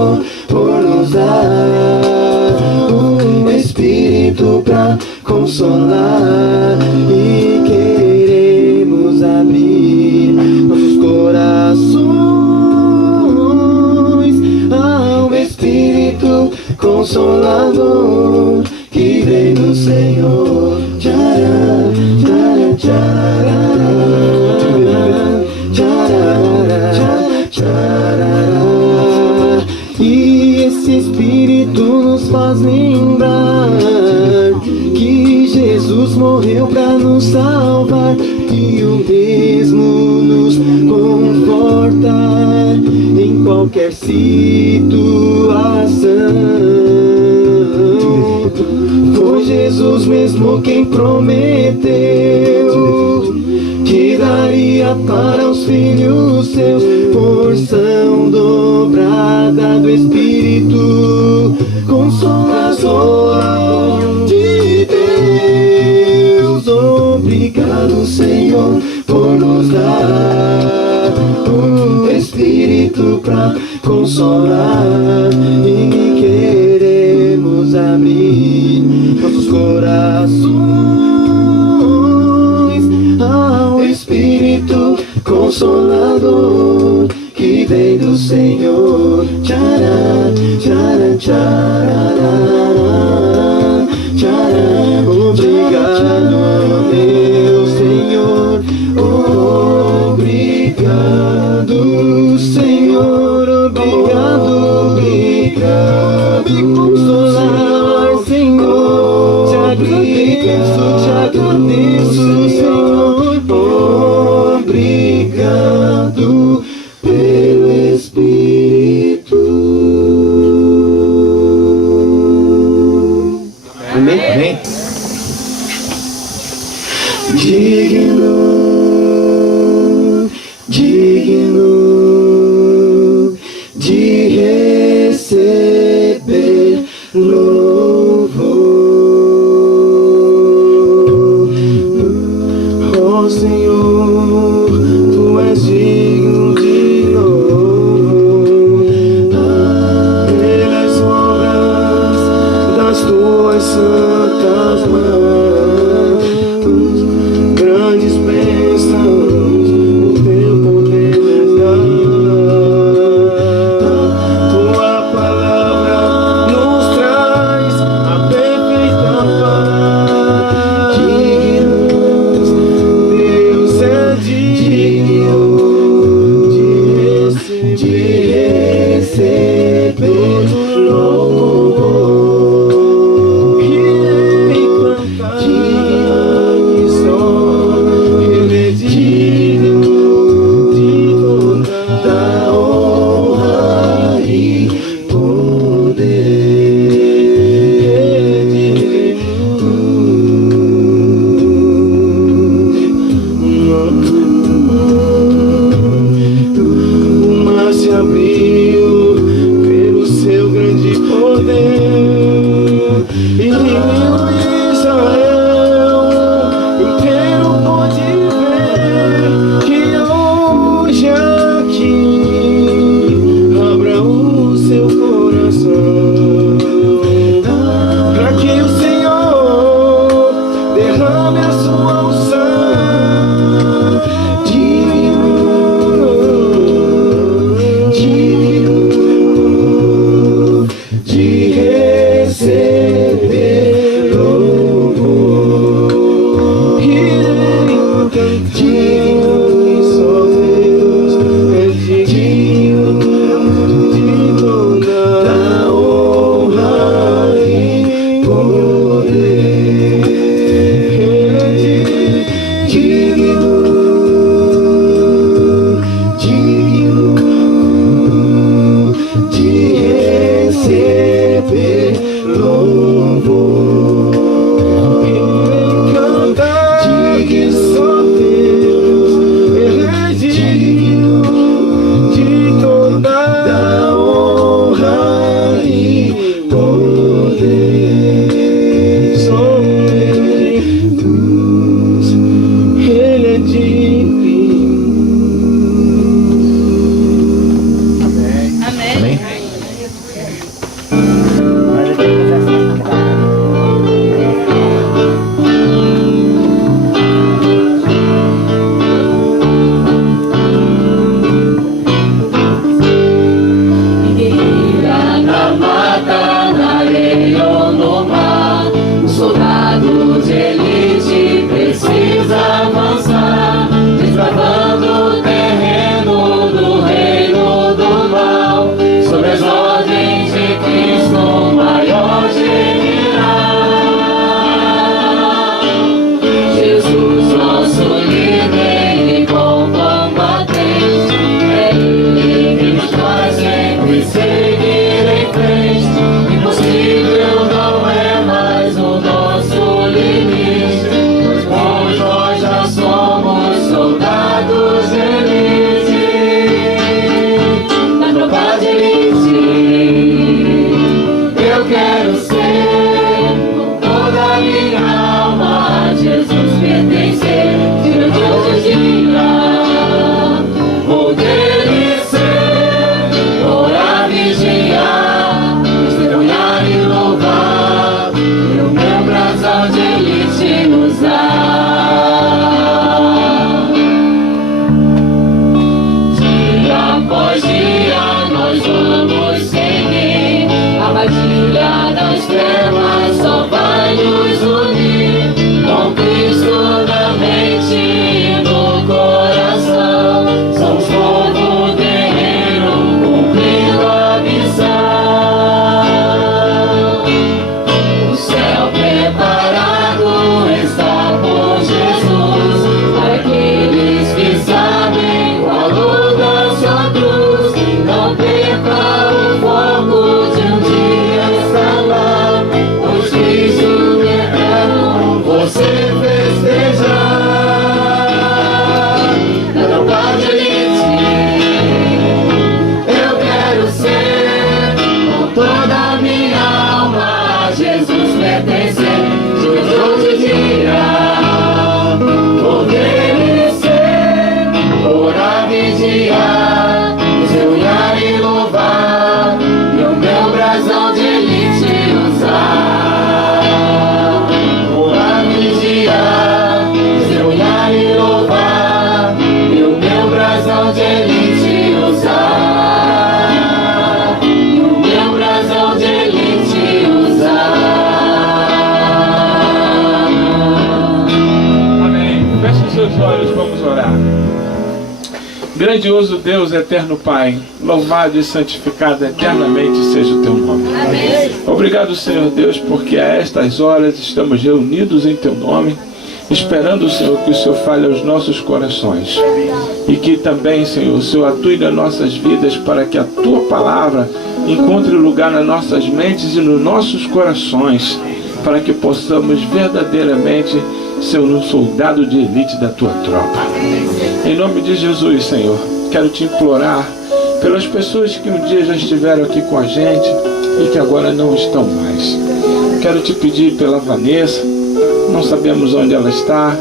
Senhor, por nos dar o Espírito pra consolar. E queremos abrir nossos corações ao Espírito Consolador que vem do Senhor. Tchará, tchará, tchará, tchará, tchará. E esse Espírito nos faz lembrar que Jesus morreu pra nos salvar, e o mesmo nos conforta em qualquer situação. Foi Jesus mesmo quem prometeu que daria para os filhos seus porção dobrada do Espírito Consolador de Deus. Obrigado, Senhor, por nos dar o Espírito pra consolar. E queremos abrir nossos corações ao Espírito Consolador que vem do Senhor. Tchará, tchará, tchará, tchará. Obrigado, meu Senhor. Obrigado, Senhor. Obrigado, obrigado. Me consolar, Senhor. Te agradeço, Senhor. Obrigado pelo Espírito. Amém? Amém. Digno, digno de receber louvor. Ó Senhor, Tu és digno de louvor. Pelas obras das Tuas santas mãos, grandes bênçãos o Teu poder nos dá. Tua palavra nos traz a perfeita paz. Deus é digno de receber louvor. Irei cantar que só Ele é digno de toda honra e poder. O mar se abriu pelo seu grande poder, e Israel inteiro pode ver que hoje aqui abra o seu coração, para que o Senhor derrame a sua unção. Digno, digno de receber louvor. Irei cantar digno que só Deus é digno de toda honra e poder. Digno, digno de receber louvor. Cantar que só Deus é digno de toda honra e poder. Só Deus, Ele é digno. Amém. Amém. das trevas só vai nos unir, com Cristo na mente e no coração. Somos povo guerreiro, cumprindo a missão. O céu preparado está por Jesus, para aqueles que sabem o valor da sua cruz. Não perca o foco de um dia estar lá, pois Cristo quer com você festejar. Na tropa de elite eu quero ser, com toda a minha alma a Jesus pertencer. De noite e dia poder ser, orar, vigiar, jejuar e louvar, e o meu brasão de elite usar. Orar, vigiar, jejuar e louvar, e o meu brasão de elite usar. E o meu brasão de elite usar. Amém. Feche os seus olhos, vamos orar. Grandioso Deus, eterno Pai, louvado e santificado eternamente seja o teu nome. Amém. Obrigado, Senhor Deus, porque a estas horas estamos reunidos em teu nome, esperando, Senhor, que o Senhor fale aos nossos corações. E que também, Senhor, o Senhor atue nas nossas vidas para que a tua palavra encontre lugar nas nossas mentes e nos nossos corações, para que possamos verdadeiramente ser um soldado de elite da tua tropa. Em nome de Jesus, Senhor, quero te implorar pelas pessoas que um dia já estiveram aqui com a gente e que agora não estão mais. Quero te pedir pela Vanessa, não sabemos onde ela está,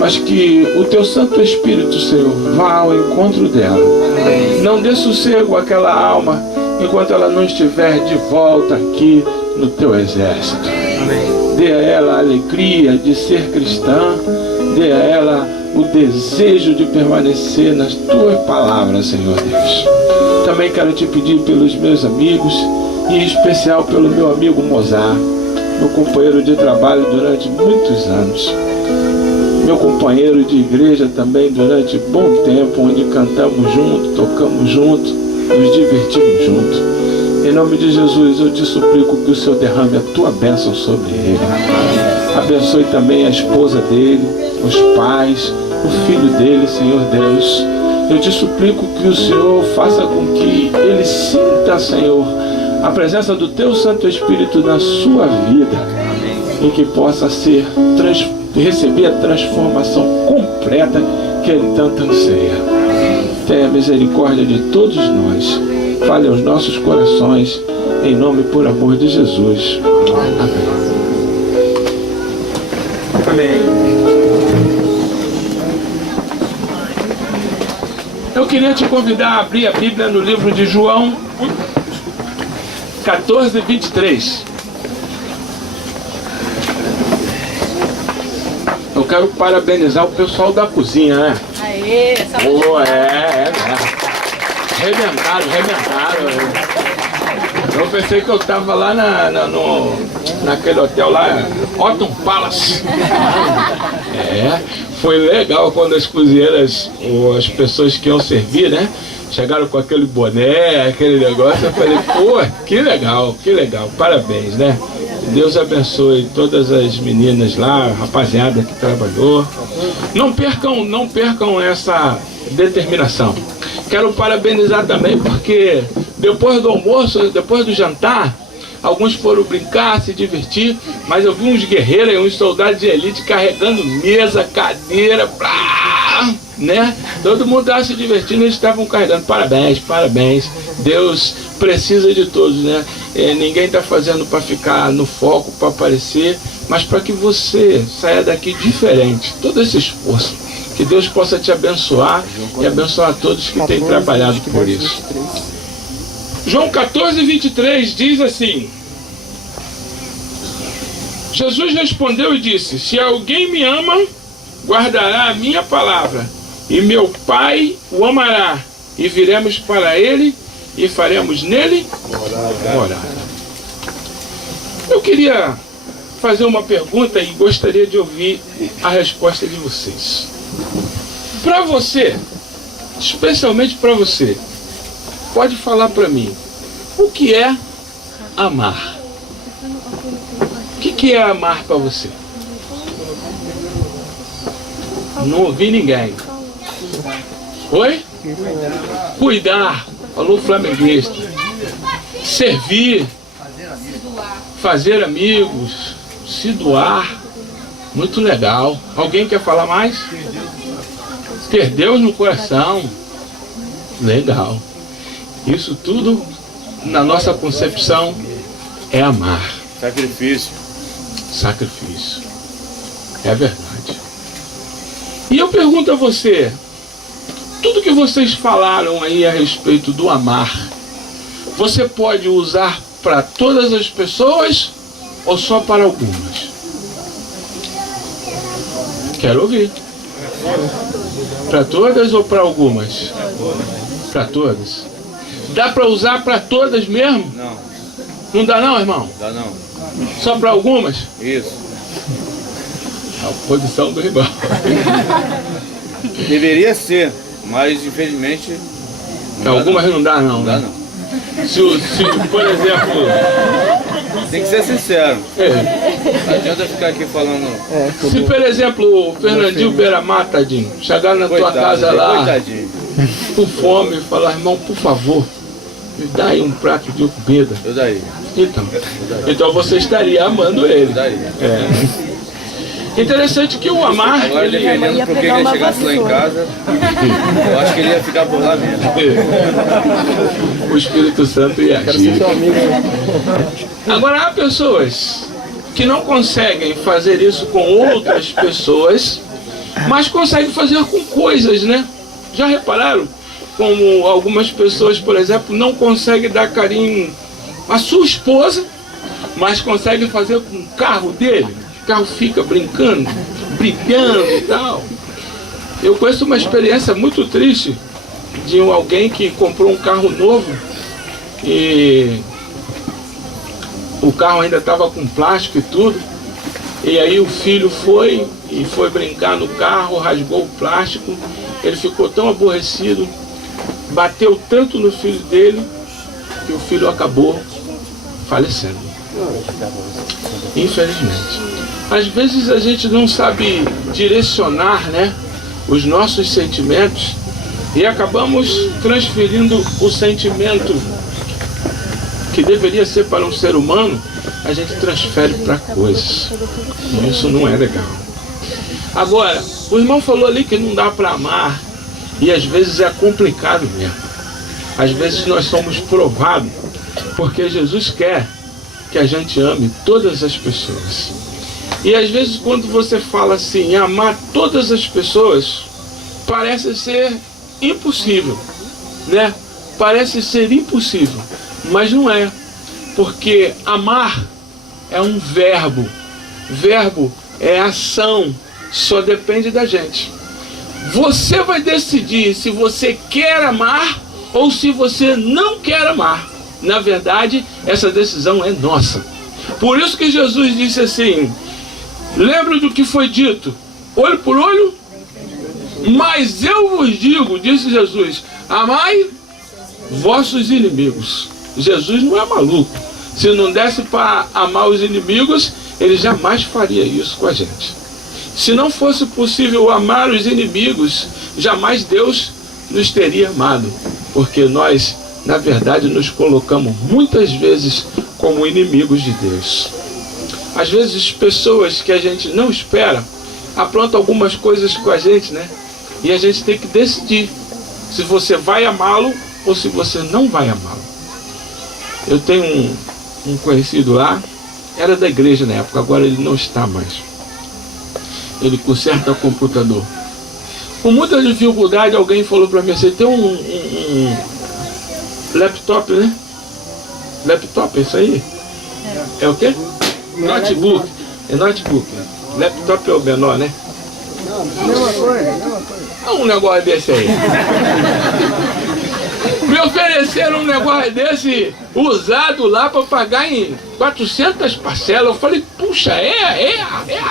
mas que o teu Santo Espírito, Senhor, vá ao encontro dela. Não dê sossego àquela alma enquanto ela não estiver de volta aqui no teu exército. Dê a ela a alegria de ser cristã, dê a ela o desejo de permanecer nas tuas palavras, Senhor Deus. Também quero te pedir pelos meus amigos, e em especial pelo meu amigo Mozart, meu companheiro de trabalho durante muitos anos, meu companheiro de igreja também durante bom tempo, onde cantamos junto, tocamos junto, nos divertimos junto. Em nome de Jesus, eu te suplico que o Senhor derrame a tua bênção sobre ele. Abençoe também a esposa dele, os pais, o filho dele, Senhor Deus. Eu te suplico que o Senhor faça com que ele sinta, Senhor, a presença do teu Santo Espírito na sua vida, e que possa receber a transformação completa que ele tanto anseia. Tenha misericórdia de todos nós. Fale aos nossos corações, em nome e por amor de Jesus. Amém. Amém. Eu queria te convidar a abrir a Bíblia no livro de João 14, 23. Eu quero parabenizar o pessoal da cozinha, né? Aê, essa Boa, né? Rebentaram. Eu pensei que eu tava lá naquele hotel lá, Otton Palace. Foi legal quando as cozinheiras, as pessoas que iam servir, né? Chegaram com aquele boné, aquele negócio. Eu falei, pô, que legal, parabéns, né? Deus abençoe todas as meninas lá, a rapaziada que trabalhou. Não percam essa determinação. Quero parabenizar também porque depois do almoço, depois do jantar, alguns foram brincar, se divertir, mas eu vi uns guerreiros e uns soldados de elite carregando mesa, cadeira, né? Todo mundo estava se divertindo, eles estavam carregando. Parabéns. Deus precisa de todos, né? Ninguém está fazendo para ficar no foco, para aparecer, mas para que você saia daqui diferente. Todo esse esforço. Que Deus possa te abençoar e abençoar a todos que têm trabalhado por isso. João 14, 23 diz assim: Jesus respondeu e disse: se alguém me ama, guardará a minha palavra, e meu Pai o amará, e viremos para ele e faremos nele morada. Eu queria fazer uma pergunta e gostaria de ouvir a resposta de vocês. Para você, especialmente para você, pode falar para mim, o que é amar? O que é amar para você? Não ouvi ninguém. Oi? Cuidar, falou flamenguista. Servir, fazer amigos, se doar. Muito legal. Alguém quer falar mais? Ter Deus no coração. Legal. Isso tudo, na nossa concepção, é amar. Sacrifício. Sacrifício. É verdade. E eu pergunto a você, tudo que vocês falaram aí a respeito do amar, você pode usar para todas as pessoas ou só para algumas? Quero ouvir. Para todas ou para algumas? Para todas. Dá para usar para todas mesmo? Não. Não dá não, irmão? Dá não. Só para algumas? Isso. A posição do irmão. Deveria ser, mas infelizmente... Algumas não dá não. Não dá né? não. Se, por exemplo... Tem que ser sincero. É, Não adianta ficar aqui falando... se, por exemplo, o Fernandinho Beiramar, tadinho, chegar na tua casa lá, Coitadinho. com fome, e falar, irmão, por favor, me dá aí um prato de comida. Eu daí. Então você estaria amando ele. Eu daí. É. Interessante que o amar... Agora, dependendo por que ele chegasse lá em casa, eu acho que ele ia ficar por lá mesmo. O Espírito Santo ia agir. Agora, há pessoas que não conseguem fazer isso com outras pessoas, mas conseguem fazer com coisas, né? Já repararam? Como algumas pessoas, por exemplo, não conseguem dar carinho à sua esposa, mas conseguem fazer com o carro dele. O carro fica brincando, brilhando e tal. Eu conheço uma experiência muito triste de alguém que comprou um carro novo e o carro ainda estava com plástico e tudo. E aí o filho foi brincar no carro, rasgou o plástico. Ele ficou tão aborrecido, bateu tanto no filho dele que o filho acabou falecendo. Infelizmente. Às vezes a gente não sabe direcionar, né, os nossos sentimentos e acabamos transferindo o sentimento que deveria ser para um ser humano, a gente transfere para coisas. E isso não é legal. Agora, o irmão falou ali que não dá para amar e às vezes é complicado mesmo. Às vezes nós somos provados porque Jesus quer que a gente ame todas as pessoas. E às vezes quando você fala assim, amar todas as pessoas, parece ser impossível, né? Parece ser impossível, mas não é. Porque amar é um verbo. Verbo é ação, só depende da gente. Você vai decidir se você quer amar ou se você não quer amar. Na verdade, essa decisão é nossa. Por isso que Jesus disse assim, lembra do que foi dito, olho por olho? Mas eu vos digo, disse Jesus, amai vossos inimigos. Jesus não é maluco. Se não desse para amar os inimigos, ele jamais faria isso com a gente. Se não fosse possível amar os inimigos, jamais Deus nos teria amado. Porque nós, na verdade, nos colocamos muitas vezes como inimigos de Deus. Às vezes, pessoas que a gente não espera aprontam algumas coisas com a gente, né? E a gente tem que decidir se você vai amá-lo ou se você não vai amá-lo. Eu tenho um conhecido lá, era da igreja na época, agora ele não está mais. Ele conserta o computador. Com muita dificuldade, alguém falou para mim, você tem um laptop, né? Laptop, é isso aí? É o quê? Notebook. É notebook. Laptop é o menor, né? Mesma coisa. É um negócio desse aí. Meu ofereceram um negócio desse usado lá para pagar em 400 parcelas. Eu falei, puxa, é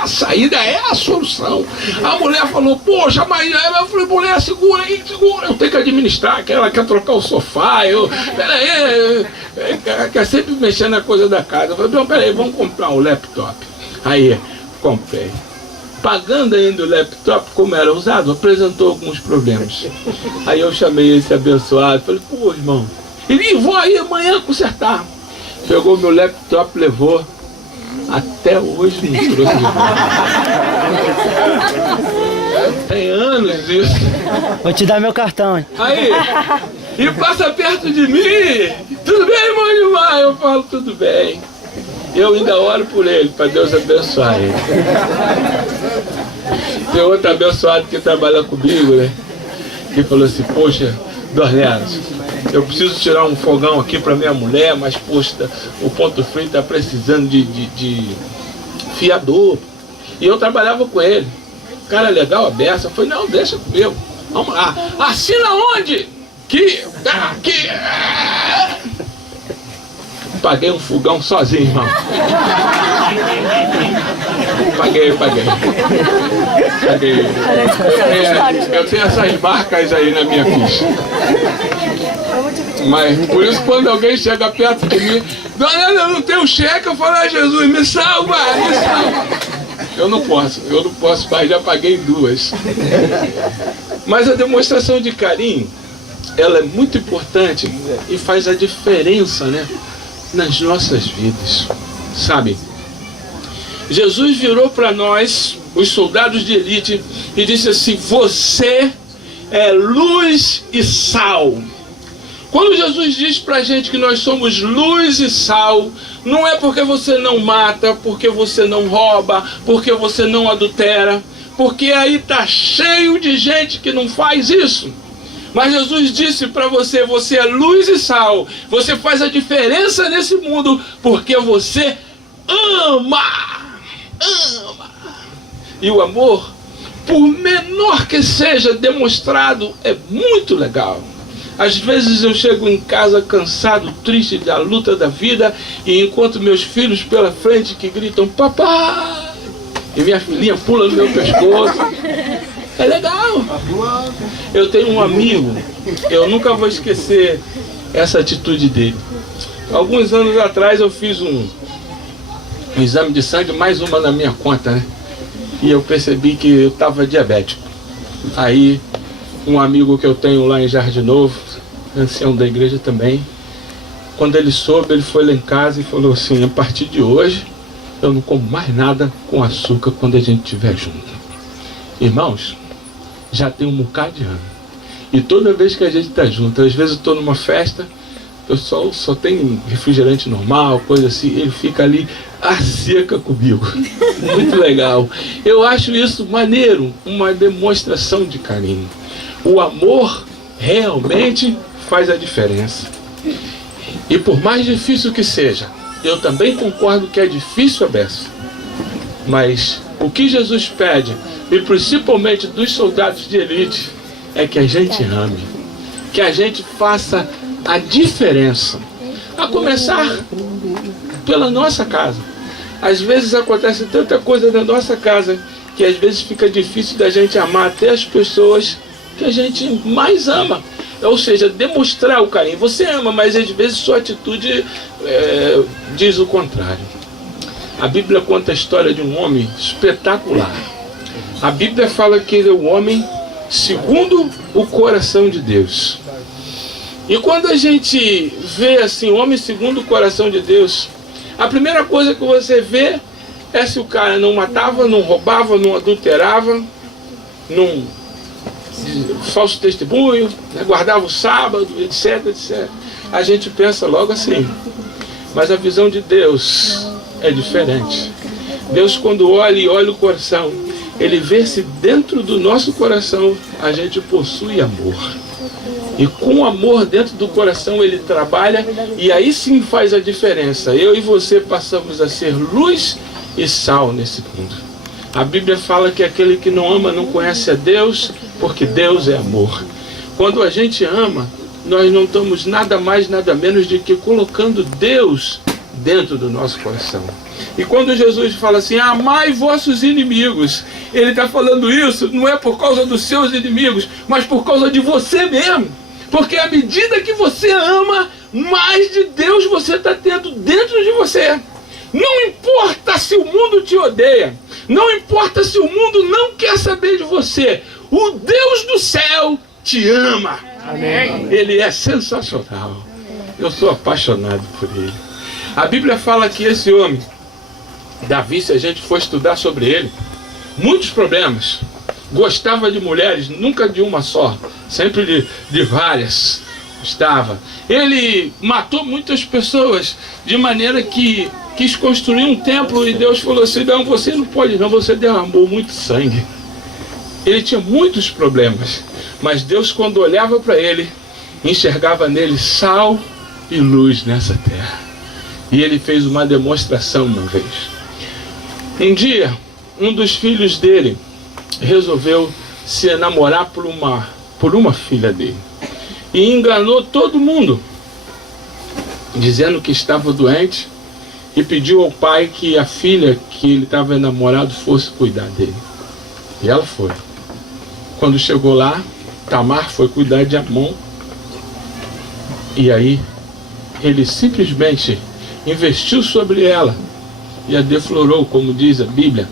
a saída, é a solução. A mulher falou, poxa, mas eu falei, mulher, segura aí, segura. Eu tenho que administrar, que ela quer trocar o sofá. Peraí, quer sempre mexer na coisa da casa. Eu falei, não, peraí, vamos comprar um laptop. Aí, comprei. Pagando ainda o laptop, como era usado, apresentou alguns problemas. Aí eu chamei esse abençoado, falei, pô, irmão, ele vou aí amanhã consertar. Pegou meu laptop, levou, até hoje não trouxe de volta. Tem anos isso. Vou te dar meu cartão, hein? Aí, e passa perto de mim, tudo bem, irmão Gilmar? Eu falo, tudo bem. Eu ainda oro por ele, para Deus abençoar ele. Tem outro abençoado que trabalha comigo, né? Que falou assim, poxa, Dornelas, eu preciso tirar um fogão aqui para minha mulher, mas, poxa, o Ponto Frio está precisando de fiador. E eu trabalhava com ele. Cara legal, aberto. Eu falei, não, deixa comigo. Vamos lá. Assina onde? Que... Paguei um fogão sozinho, irmão. Paguei. Eu tenho essas marcas aí na minha ficha. Mas por isso quando alguém chega perto de mim, Dona, eu não tenho cheque, eu falo, Jesus, me salva. Eu não posso, mas já paguei 2. Mas a demonstração de carinho, ela é muito importante e faz a diferença, né, nas nossas vidas, sabe? Jesus virou para nós, os soldados de elite, e disse assim, você é luz e sal. Quando Jesus diz para a gente que nós somos luz e sal, não é porque você não mata, porque você não rouba, porque você não adultera, porque aí está cheio de gente que não faz isso. Mas Jesus disse para você, você é luz e sal, você faz a diferença nesse mundo, porque você ama. E o amor, por menor que seja demonstrado, é muito legal. Às vezes eu chego em casa cansado, triste da luta da vida, e encontro meus filhos pela frente que gritam, papai! E minha filhinha pula no meu pescoço. É legal. Eu tenho um amigo, eu nunca vou esquecer essa atitude dele. Alguns anos atrás eu fiz um exame de sangue, mais uma na minha conta, né? E eu percebi que eu estava diabético. Aí um amigo que eu tenho lá em Jardim Novo, ancião da igreja também, quando ele soube, ele foi lá em casa e falou assim, a partir de hoje eu não como mais nada com açúcar quando a gente estiver junto. Irmãos, já tem um bocado de ano. E toda vez que a gente está junto, às vezes eu estou numa festa, o pessoal só tem refrigerante normal, coisa assim, ele fica ali a seca comigo. Muito legal. Eu acho isso maneiro, uma demonstração de carinho. O amor realmente faz a diferença. E por mais difícil que seja, eu também concordo que é difícil a beça. Mas o que Jesus pede, e principalmente dos soldados de elite, é que a gente ame, que a gente faça a diferença, a começar pela nossa casa. Às vezes acontece tanta coisa na nossa casa que às vezes fica difícil da gente amar até as pessoas que a gente mais ama. Ou seja, demonstrar o carinho. Você ama, mas às vezes sua atitude diz o contrário. A Bíblia conta a história de um homem espetacular. A Bíblia fala que ele é o homem segundo o coração de Deus. E quando a gente vê assim, homem segundo o coração de Deus, a primeira coisa que você vê é se o cara não matava, não roubava, não adulterava, não falso testemunho, né, guardava o sábado, etc, etc. A gente pensa logo assim. Mas a visão de Deus é diferente. Deus, quando olha e olha o coração, Ele vê se dentro do nosso coração a gente possui amor. E com amor dentro do coração Ele trabalha, e aí sim faz a diferença. Eu e você passamos a ser luz e sal nesse mundo. A Bíblia fala que aquele que não ama não conhece a Deus, porque Deus é amor. Quando a gente ama, nós não estamos nada mais, nada menos do que colocando Deus dentro do nosso coração. E quando Jesus fala assim, amai vossos inimigos, ele está falando isso não é por causa dos seus inimigos, mas por causa de você mesmo. Porque à medida que você ama, mais de Deus você está tendo dentro de você. Não importa se o mundo te odeia, não importa se o mundo não quer saber de você, o Deus do céu te ama. Amém. Ele é sensacional. Eu sou apaixonado por ele. A Bíblia fala que esse homem, Davi, se a gente for estudar sobre ele, muitos problemas. Gostava de mulheres, nunca de uma só, sempre de várias. Gostava. Ele matou muitas pessoas de maneira que quis construir um templo e Deus falou assim, não, você não pode não, você derramou muito sangue. Ele tinha muitos problemas, mas Deus, quando olhava para ele, enxergava nele sal e luz nessa terra. E ele fez uma demonstração uma vez. Um dia, um dos filhos dele resolveu se enamorar por uma filha dele. E enganou todo mundo, dizendo que estava doente, e pediu ao pai que a filha que ele estava enamorado fosse cuidar dele. E ela foi. Quando chegou lá, Tamar foi cuidar de Amon. E aí, ele simplesmente investiu sobre ela e a deflorou, como diz a Bíblia.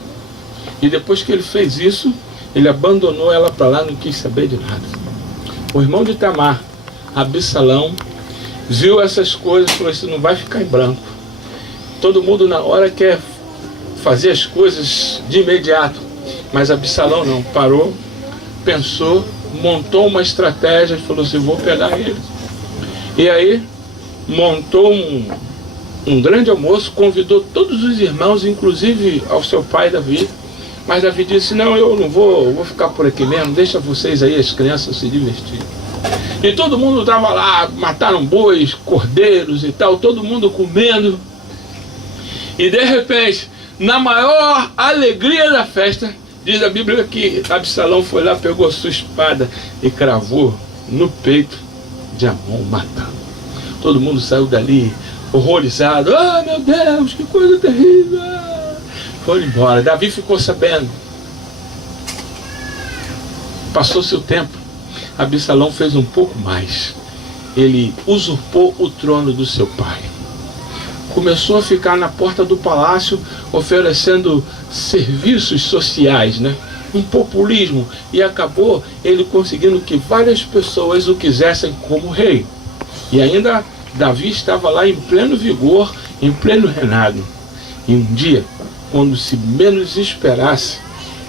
E depois que ele fez isso, ele abandonou ela para lá, não quis saber de nada. O irmão de Tamar, Absalão, viu essas coisas e falou assim, não vai ficar em branco. Todo mundo na hora quer fazer as coisas de imediato, mas Absalão não, parou, pensou, montou uma estratégia e falou assim, vou pegar ele. E aí montou um grande almoço, convidou todos os irmãos, inclusive ao seu pai Davi. Mas Davi disse, não, eu não vou ficar por aqui mesmo, deixa vocês aí, as crianças, se divertir. E todo mundo estava lá, mataram bois, cordeiros e tal, todo mundo comendo. E de repente, na maior alegria da festa, diz a Bíblia que Absalão foi lá, pegou a sua espada e cravou no peito de Amon, matando. Todo mundo saiu dali horrorizado. Ah, meu Deus, que coisa terrível. Foi embora. Davi ficou sabendo. Passou-se o tempo. Absalão fez um pouco mais. Ele usurpou o trono do seu pai. Começou a ficar na porta do palácio oferecendo serviços sociais, né? Um populismo. E acabou ele conseguindo que várias pessoas o quisessem como rei. E ainda Davi estava lá em pleno vigor, em pleno reinado. E um dia, quando se menos esperasse,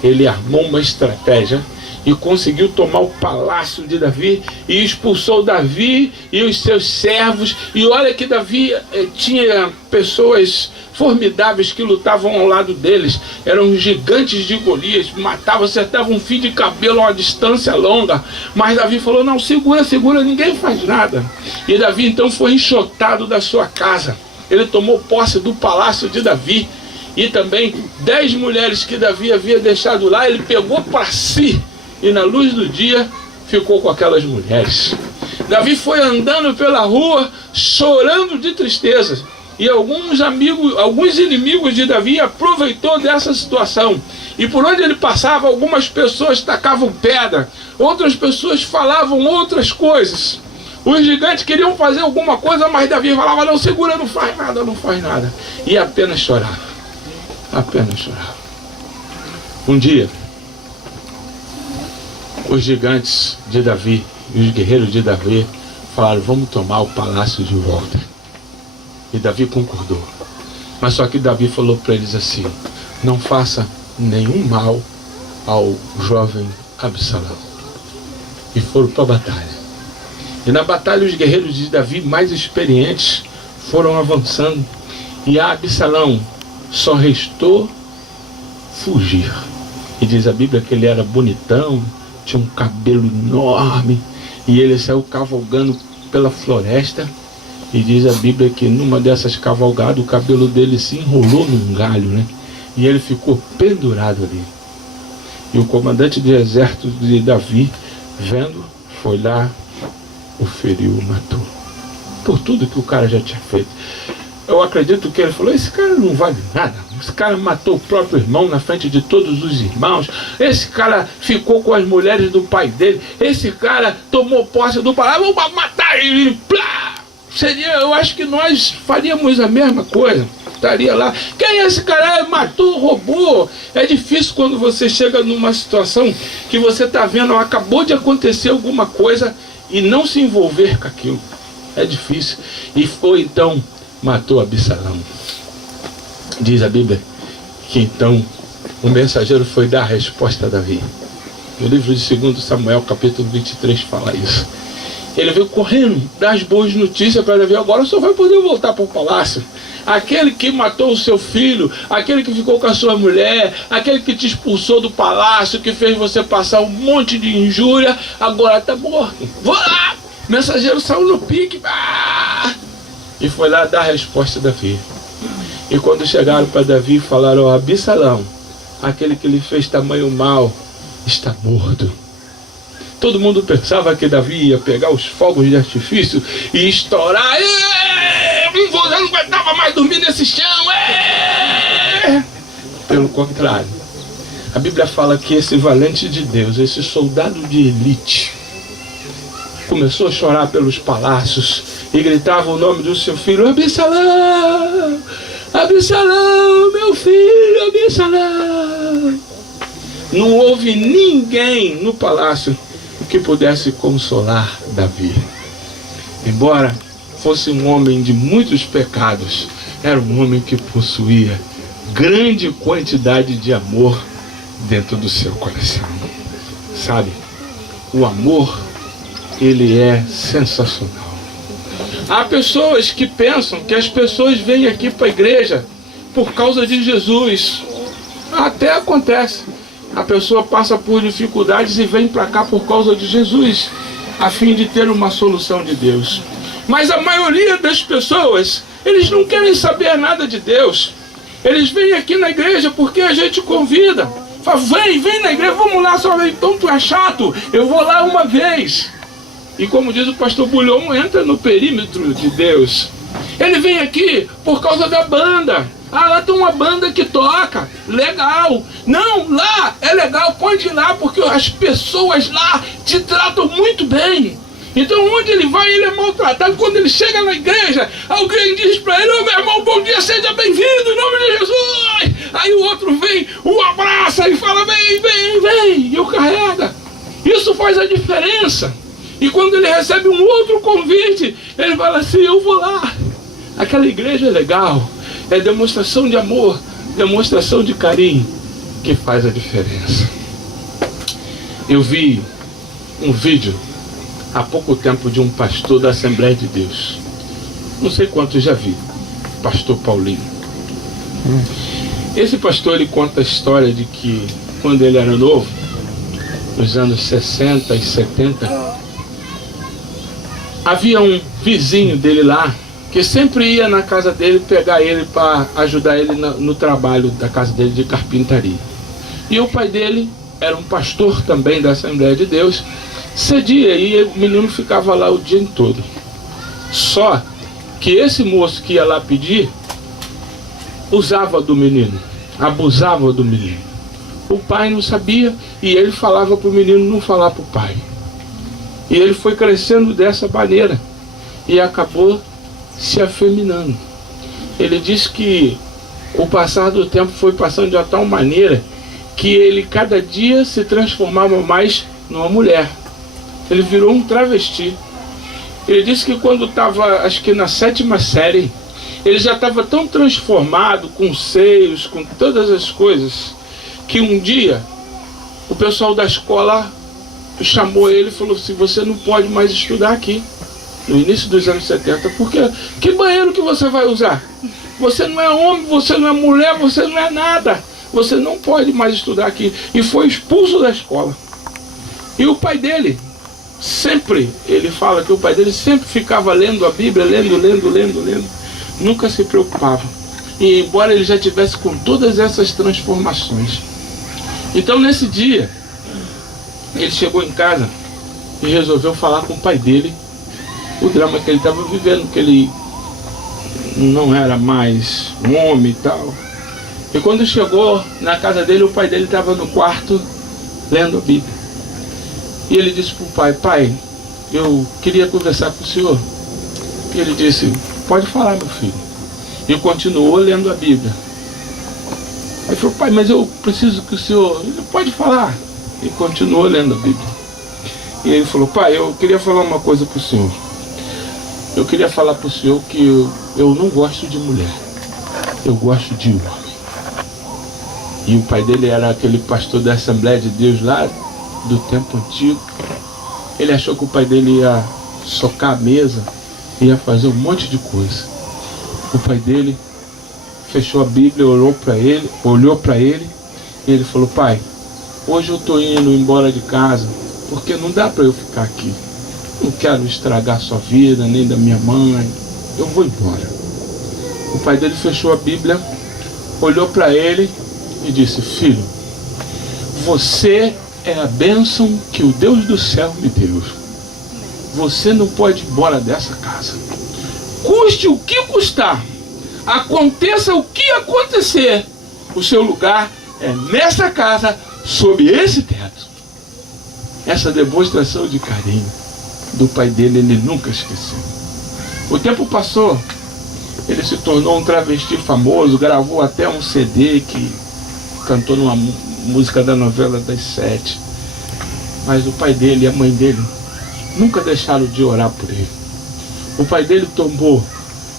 ele armou uma estratégia e conseguiu tomar o palácio de Davi e expulsou Davi e os seus servos. E olha que Davi tinha pessoas formidáveis que lutavam ao lado deles. Eram gigantes de Golias, matavam, acertavam um fio de cabelo a uma distância longa. Mas Davi falou, não, segura, ninguém faz nada. E Davi então foi enxotado da sua casa. Ele tomou posse do palácio de Davi. E também 10 mulheres que Davi havia deixado lá, ele pegou para si. E na luz do dia, ficou com aquelas mulheres. Davi foi andando pela rua, chorando de tristeza. E alguns inimigos de Davi aproveitou dessa situação. E por onde ele passava, algumas pessoas tacavam pedra. Outras pessoas falavam outras coisas. Os gigantes queriam fazer alguma coisa, mas Davi falava, não, segura, não faz nada. E apenas chorava. Um dia, os gigantes de Davi, os guerreiros de Davi, falaram, vamos tomar o palácio de volta. E Davi concordou. Mas só que Davi falou para eles assim, não faça nenhum mal ao jovem Absalão. E foram para a batalha. E na batalha os guerreiros de Davi mais experientes foram avançando. E a Absalão só restou fugir. E diz a Bíblia que ele era bonitão, tinha um cabelo enorme, e ele saiu cavalgando pela floresta. E diz a Bíblia que numa dessas cavalgadas o cabelo dele se enrolou num galho, né? E ele ficou pendurado ali. E o comandante de exército de Davi, vendo, foi lá o feriu, o matou. Por tudo que o cara já tinha feito. Eu acredito que ele falou, esse cara não vale nada. Esse cara matou o próprio irmão na frente de todos os irmãos. Esse cara ficou com as mulheres do pai dele. Esse cara tomou posse do palácio. Vamos matar ele. Eu acho que nós faríamos a mesma coisa. Estaria lá. Quem é esse cara? Matou, roubou. É difícil quando você chega numa situação que você está vendo, acabou de acontecer alguma coisa e não se envolver com aquilo. É difícil. E foi então, matou Absalão. Diz a Bíblia que então o mensageiro foi dar a resposta a Davi. No livro de 2 Samuel, capítulo 23, fala isso. Ele veio correndo, dar as boas notícias para Davi. Agora só vai poder voltar para o palácio. Aquele que matou o seu filho, aquele que ficou com a sua mulher, aquele que te expulsou do palácio, que fez você passar um monte de injúria, agora está morto. Vou lá! O mensageiro saiu no pique. E foi lá dar a resposta a Davi. E quando chegaram para Davi, falaram, Absalão, aquele que lhe fez tamanho mal, está morto. Todo mundo pensava que Davi ia pegar os fogos de artifício e estourar. Eu não aguentava mais dormir nesse chão. Pelo contrário, a Bíblia fala que esse valente de Deus, esse soldado de elite, começou a chorar pelos palácios e gritava o nome do seu filho, Absalão, Absalão, meu filho, Absalão. Não houve ninguém no palácio que pudesse consolar Davi. Embora fosse um homem de muitos pecados, era um homem que possuía grande quantidade de amor dentro do seu coração. Sabe, o amor, ele é sensacional. Há pessoas que pensam que as pessoas vêm aqui para a igreja por causa de Jesus. Até acontece. A pessoa passa por dificuldades e vem para cá por causa de Jesus, a fim de ter uma solução de Deus. Mas a maioria das pessoas, eles não querem saber nada de Deus. Eles vêm aqui na igreja porque a gente convida. Fala, vem na igreja, vamos lá, só então tu é chato, eu vou lá uma vez. E como diz o pastor Bulhão, entra no perímetro de Deus. Ele vem aqui por causa da banda. Lá tem uma banda que toca, legal. Não, lá é legal, pode ir lá, porque as pessoas lá te tratam muito bem. Então onde ele vai, ele é maltratado. Quando ele chega na igreja, alguém diz para ele, meu irmão, bom dia, seja bem-vindo, em nome de Jesus. Aí o outro vem, o abraça e fala, vem, e o carrega. Isso faz a diferença. E quando ele recebe um outro convite, ele fala assim, eu vou lá. Aquela igreja é legal. É demonstração de amor, demonstração de carinho que faz a diferença. Eu vi um vídeo há pouco tempo de um pastor da Assembleia de Deus. Não sei quantos já vi. Pastor Paulinho. Esse pastor, ele conta a história de que quando ele era novo, nos anos 60 e 70, havia um vizinho dele lá que sempre ia na casa dele pegar ele para ajudar ele no trabalho da casa dele de carpintaria. E o pai dele era um pastor também da Assembleia de Deus, cedia e o menino ficava lá o dia todo. Só que esse moço que ia lá pedir, usava do menino, abusava do menino. O pai não sabia e ele falava para o menino não falar para o pai. E ele foi crescendo dessa maneira e acabou se afeminando. Ele disse que o passar do tempo foi passando de uma tal maneira que ele cada dia se transformava mais numa mulher. Ele virou um travesti. Ele disse que quando estava, acho que na 7ª série, ele já estava tão transformado, com seios, com todas as coisas, que um dia o pessoal da escola chamou ele e falou assim, você não pode mais estudar aqui. No início dos anos 70, porque que banheiro que você vai usar? Você não é homem, você não é mulher, você não é nada. Você não pode mais estudar aqui. E foi expulso da escola. E o pai dele, sempre, ele fala que o pai dele sempre ficava lendo a Bíblia, lendo. Nunca se preocupava. E embora ele já tivesse com todas essas transformações. Então nesse dia, ele chegou em casa e resolveu falar com o pai dele o drama que ele estava vivendo, que ele não era mais um homem e tal. E quando chegou na casa dele, o pai dele estava no quarto lendo a Bíblia. E ele disse para o pai: pai, eu queria conversar com o senhor. E ele disse: pode falar, meu filho. E continuou lendo a Bíblia. Aí falou: pai, mas eu preciso que o senhor... Ele: pode falar. E continuou lendo a Bíblia. E ele falou: pai, eu queria falar uma coisa para o senhor. Eu queria falar para o senhor que eu não gosto de mulher. Eu gosto de homem. E o pai dele era aquele pastor da Assembleia de Deus lá do tempo antigo. Ele achou que o pai dele ia socar a mesa, ia fazer um monte de coisa. O pai dele fechou a Bíblia, olhou para ele e ele falou: pai, hoje eu estou indo embora de casa porque não dá para eu ficar aqui. Não quero estragar sua vida, nem da minha mãe. Eu vou embora. O pai dele fechou a Bíblia, olhou para ele e disse: filho, você é a bênção que o Deus do céu me deu. Você não pode ir embora dessa casa. Custe o que custar, aconteça o que acontecer, o seu lugar é nessa casa, sob esse teto. Essa demonstração de carinho do pai dele, ele nunca esqueceu. O tempo passou, ele se tornou um travesti famoso, gravou até um CD que cantou numa música da novela das 7. Mas o pai dele e a mãe dele nunca deixaram de orar por ele. O pai dele tombou,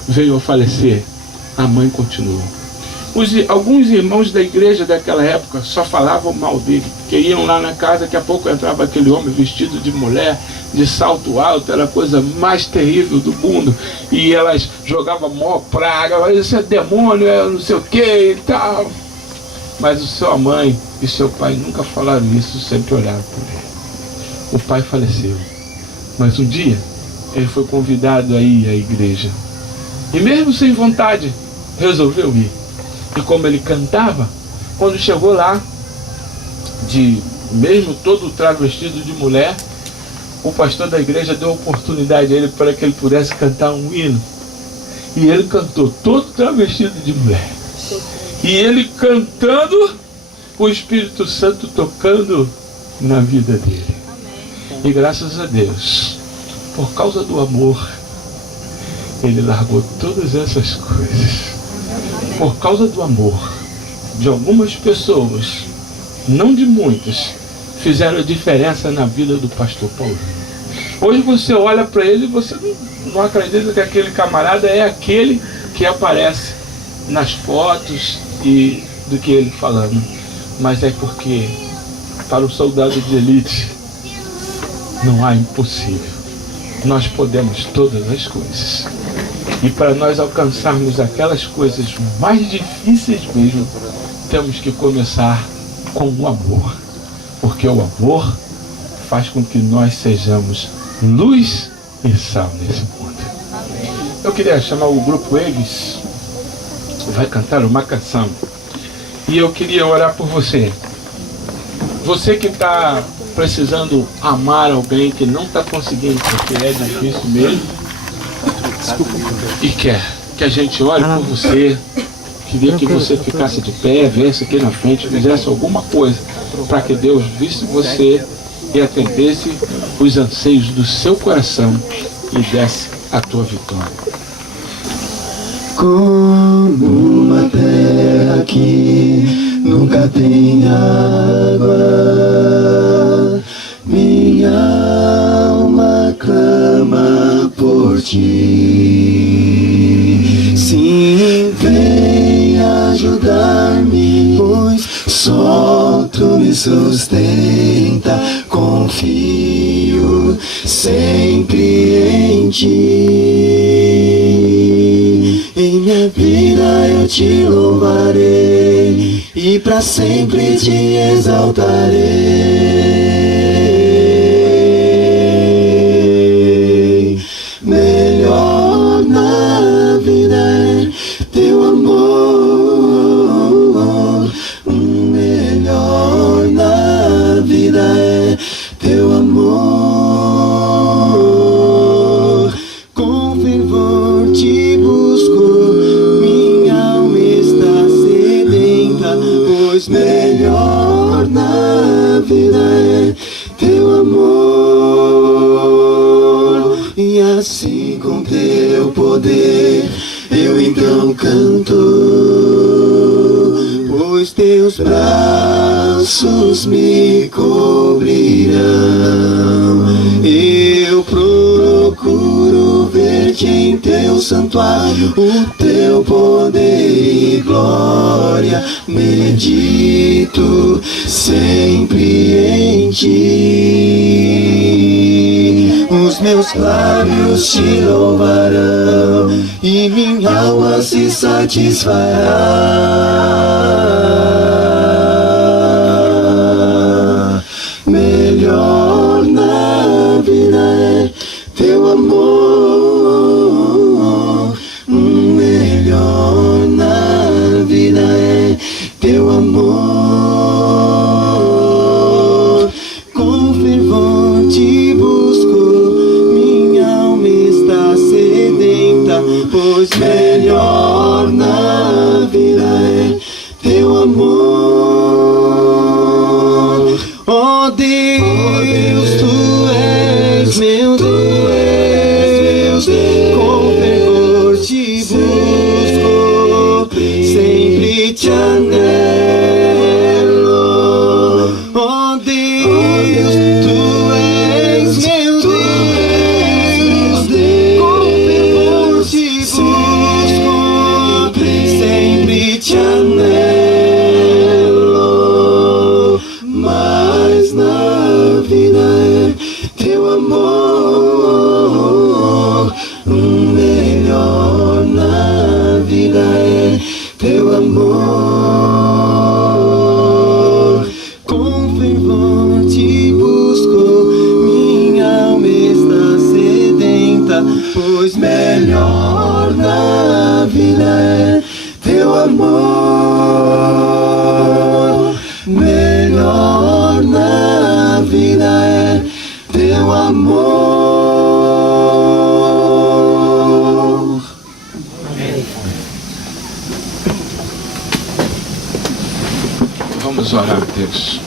veio a falecer, a mãe continuou. Alguns irmãos da igreja daquela época só falavam mal dele, porque iam lá na casa, daqui a pouco entrava aquele homem vestido de mulher, de salto alto, era a coisa mais terrível do mundo, e elas jogavam mó praga: isso é demônio, é não sei o que e tal. Mas sua mãe e seu pai nunca falaram isso, sempre oraram por ele. O pai faleceu, mas um dia ele foi convidado a ir à igreja, e mesmo sem vontade resolveu ir. E como ele cantava, quando chegou lá, mesmo todo travestido de mulher, o pastor da igreja deu oportunidade a ele para que ele pudesse cantar um hino. E ele cantou todo travestido de mulher. E ele cantando, o Espírito Santo tocando na vida dele. E graças a Deus, por causa do amor, ele largou todas essas coisas. Por causa do amor de algumas pessoas, não de muitas, fizeram a diferença na vida do pastor Paulo. Hoje você olha para ele e você não acredita que aquele camarada é aquele que aparece nas fotos e do que ele falando. Mas é porque para o soldado de elite não há impossível. Nós podemos todas as coisas. E para nós alcançarmos aquelas coisas mais difíceis mesmo, temos que começar com o amor. Porque o amor faz com que nós sejamos luz e sal nesse mundo. Eu queria chamar o grupo Eles, vai cantar uma canção. E eu queria orar por você. Você que está precisando amar alguém que não está conseguindo, porque é difícil mesmo. E quer que a gente ore por você. Queria que você ficasse de pé, viesse aqui na frente, fizesse alguma coisa para que Deus visse você e atendesse os anseios do seu coração e desse a tua vitória. Como uma terra que nunca tem água, minha alma clama por ti. Sim, vem ajudar-me, pois só tu me sustenta. Confio sempre em ti. Em minha vida eu te louvarei e para sempre te exaltarei. Melhor na vida é teu amor. Melhor na vida é teu amor. poder, eu então canto, pois teus braços me cobrirão. Eu procuro ver-te em teu santuário, o teu poder e glória, medito sempre em ti. Os meus lábios te louvarão e minha alma se satisfará. Melhor na vida é teu amor, melhor na vida é teu amor. Com fervor te busco, minha alma está sedenta, pois melhor na vida é teu amor. Oh Deus, tu és meu Deus, com fervor te busco, sempre te anelo. Oh Deus, tu és meu Deus, com fervor te busco, sempre te anelo. Mas na vida é teu amor, melhor na vida é teu amor. Com fervor te busco, minha alma está sedenta, pois melhor na vida é teu amor. Melhor na vida é teu amor. Vamos orar a Deus.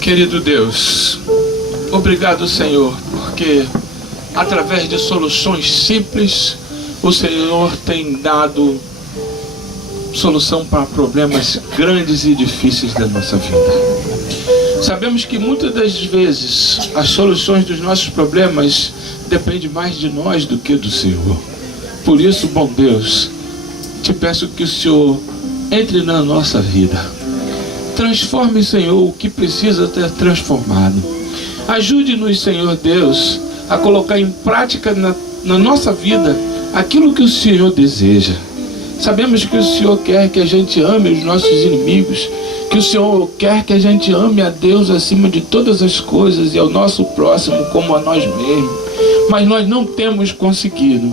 Querido Deus, obrigado, Senhor, porque através de soluções simples o Senhor tem dado solução para problemas grandes e difíceis da nossa vida. Sabemos que muitas das vezes as soluções dos nossos problemas dependem mais de nós do que do Senhor. Por isso, bom Deus, te peço que o Senhor entre na nossa vida. Transforme, Senhor, o que precisa ser transformado. Ajude-nos, Senhor Deus, a colocar em prática na nossa vida aquilo que o Senhor deseja. Sabemos que o Senhor quer que a gente ame os nossos inimigos, que o Senhor quer que a gente ame a Deus acima de todas as coisas e ao nosso próximo como a nós mesmos, mas nós não temos conseguido.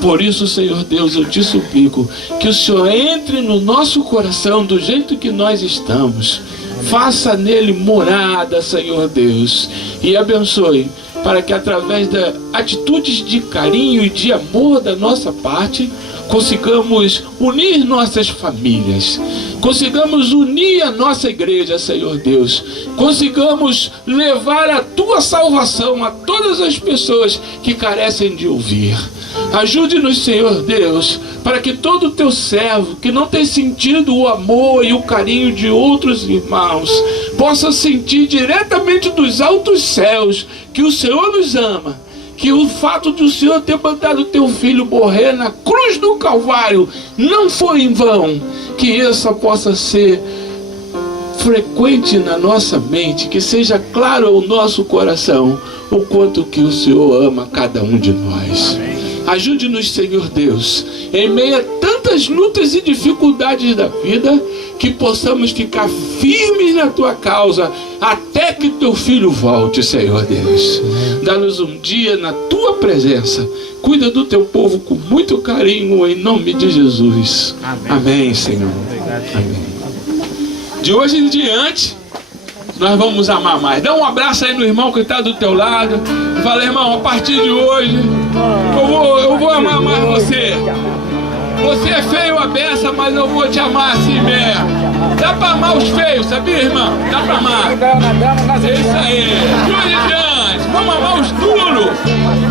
Por isso, Senhor Deus, eu te suplico que o Senhor entre no nosso coração do jeito que nós estamos, faça nele morada, Senhor Deus, e abençoe, para que através das atitudes de carinho e de amor da nossa parte, consigamos unir nossas famílias, consigamos unir a nossa igreja, Senhor Deus, consigamos levar a tua salvação a todas as pessoas que carecem de ouvir. Ajude-nos, Senhor Deus, para que todo teu servo que não tem sentido o amor e o carinho de outros irmãos possa sentir diretamente dos altos céus que o Senhor nos ama, que o fato de o Senhor ter mandado teu filho morrer na cruz do Calvário não foi em vão, que essa possa ser frequente na nossa mente, que seja claro ao nosso coração o quanto que o Senhor ama cada um de nós. Ajude-nos, Senhor Deus, em meio a tantas lutas e dificuldades da vida, que possamos ficar firmes na tua causa até que teu filho volte, Senhor Deus. Dá-nos um dia na tua presença. Cuida do teu povo com muito carinho, em nome de Jesus. Amém, Senhor. Amém. De hoje em diante, nós vamos amar mais. Dá um abraço aí no irmão que está do teu lado. Fala, irmão, a partir de hoje eu vou amar mais você. Você é feio a beça, mas eu vou te amar assim mesmo. Dá pra amar os feios, sabia, irmão? Dá pra amar. É isso aí. Julians, vamos amar os duros.